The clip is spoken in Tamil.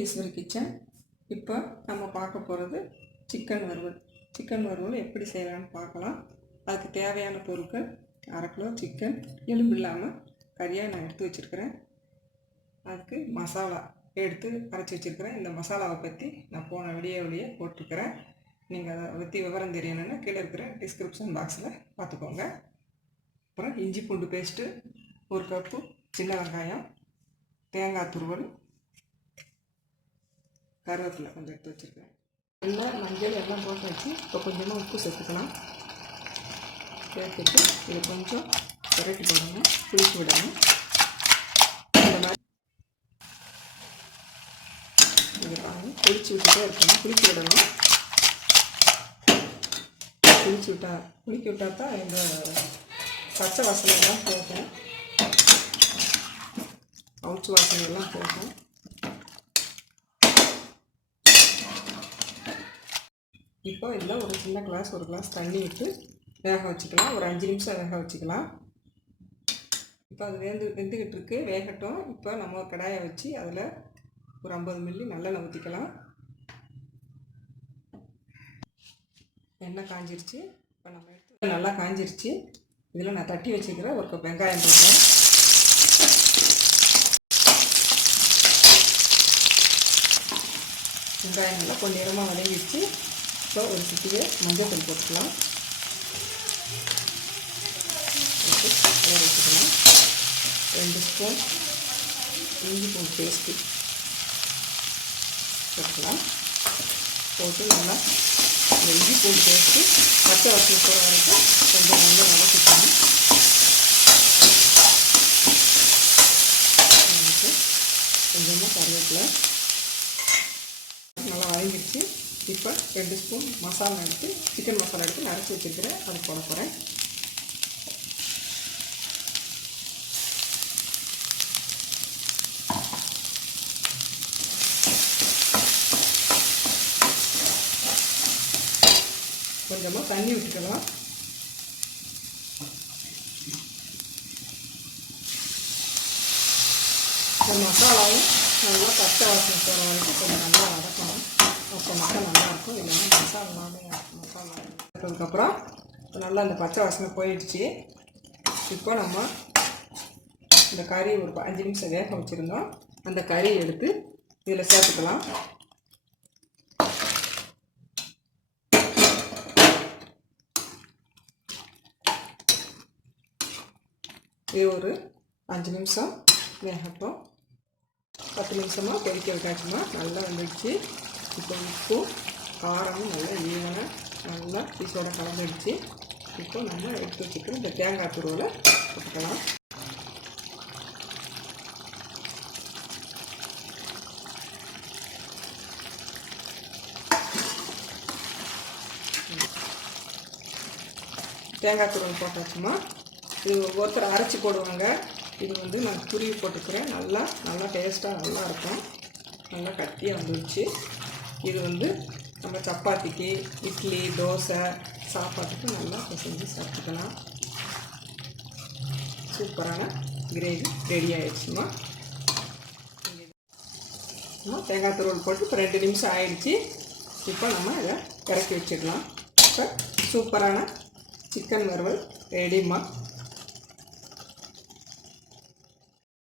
ஈஸ்வரி கிச்சன். இப்போ நம்ம பார்க்க போகிறது சிக்கன் வறுவல். சிக்கன் வறுவல் எப்படி செய்யலான்னு பார்க்கலாம். அதுக்கு தேவையான பொருட்கள்: 1/2 கிலோ சிக்கன், எலும்பு இல்லாமல் கறியாக நான் எடுத்து வச்சுருக்கிறேன். அதுக்கு மசாலா எடுத்து அரைச்சி வச்சுருக்கிறேன். இந்த மசாலாவை பற்றி நான் போன வீடியோவிலேயே போட்டிருக்கிறேன். நீங்கள் அதை பற்றி விவரம் தெரியணுன்னா கீழே இருக்கிற டிஸ்கிரிப்ஷன் பாக்ஸில் பார்த்துக்கோங்க. அப்புறம் இஞ்சி பூண்டு பேஸ்ட்டு 1 கப்பு, சின்ன வெங்காயம், தேங்காய் துருவல், கருவேப்பிலை கொஞ்சம் எடுத்து வச்சுருக்கேன். எல்லாம் மஞ்சள் எல்லாம் போட்டு வச்சு இப்போ கொஞ்சமாக உப்பு சேர்த்துக்கலாம். சேர்த்துட்டு இதை கொஞ்சம் புரட்டி போடணும், புளிச்சு விடணும். இந்த மாதிரி இதை பாருங்கள், புளிச்சு விட்டுட்டே இருக்கணும், புளிச்சு விடணும். புளிக்க விட்டால் தான் இந்த பச்சை வாசனையெல்லாம் போகும், அவுச்சு வாசனையெல்லாம் போகும். இப்போ இதில் ஒரு சின்ன கிளாஸ் 1 கிளாஸ் தண்ணி விட்டு வேக வச்சுக்கலாம். ஒரு 5 நிமிஷம் வேக வச்சுக்கலாம். இப்போ அது வெந்துக்கிட்டு இருக்கு, வேகட்டும். இப்போ நம்ம ஒரு கடாயை வச்சு அதில் ஒரு 50 மில்லி நல்லெண்ணெய் ஊற்றிக்கலாம். எண்ணெய் காஞ்சிருச்சு. இப்போ நம்ம எடுத்து நல்லா காஞ்சிருச்சு. இதில் நான் தட்டி வச்சுக்கிறேன் 1 கப் வெங்காயம் போட்டேன். வெங்காயம் நல்லா கொஞ்சம் நேரமாக வதங்கிடுச்சு. இப்போ ஒரு சிட்டியை மஞ்சள் தூள் போட்டுக்கலாம். வச்சுக்கலாம். 2 ஸ்பூன் இஞ்சி பூண்டு பேஸ்ட்டு போட்டுக்கலாம். போட்டு நல்லா இந்த இஞ்சி பூண்டு பேஸ்ட்டு பச்சை வாசனை போகிற வரைக்கும் கொஞ்சம் நல்லா வதக்கிக்கலாம். கொஞ்சமாக கருவேப்பிலை நல்லா வதங்கிடுச்சு. இப்போ 2 ஸ்பூன் மசாலா எடுத்து, சிக்கன் மசாலா எடுத்து அரைச்சி வச்சுருக்கிறேன், அது போட போகிறேன். கொஞ்சமாக தண்ணி விட்டுக்கலாம். இந்த மசாலாவும் நல்லா பச்சை வாசனை போகிற வரைக்கும் கொஞ்சம் நல்லா வதக்கணும். அப்போ மட்டும் நல்லாயிருக்கும். இல்லைன்னா மசாலா அதுக்கப்புறம் நல்லா இந்த பச்சை வாசனை போயிடுச்சு. இப்போ நம்ம இந்த கறி ஒரு 5 நிமிஷம் வேக வச்சுருந்தோம். அந்த கறியை எடுத்து இதில் சேர்த்துக்கலாம். இது ஒரு 5 நிமிஷம் வேகட்டும். 10 நிமிஷமாக கொதிக்க வைக்காச்சுமா நல்லா வந்துடுச்சு. இப்போ உப்பு காரமும் நல்லா ஈவனாக நல்லா பீஸோட கலந்துடுச்சு. இப்போ நம்ம எடுத்து வச்சுக்கிற இந்த தேங்காய் துருவலை போட்டுக்கலாம். தேங்காய் துருவல் போட்டாச்சுமா. இது ஒருத்தர் அரைச்சி போடுவாங்க. இது வந்து நான் துருவி போட்டுக்கிறேன். நல்லா டேஸ்ட்டாக நல்லா இருக்கும். நல்லா கட்டியாக வந்துடுச்சு. இது வந்து நம்ம சப்பாத்திக்கு, இட்லி, தோசை, சாப்பாட்டுக்கு நல்லா செஞ்சு சாப்பிட்டுக்கலாம். சூப்பரான கிரேவி ரெடி ஆகிடுச்சுமா. தேங்காய் துருவல் போட்டு இப்போ 2 நிமிஷம் ஆயிடுச்சு. இப்போ நம்ம இதை இறக்கி வச்சிடலாம். இப்போ சூப்பரான சிக்கன் வறுவல் ரெடிம்மா.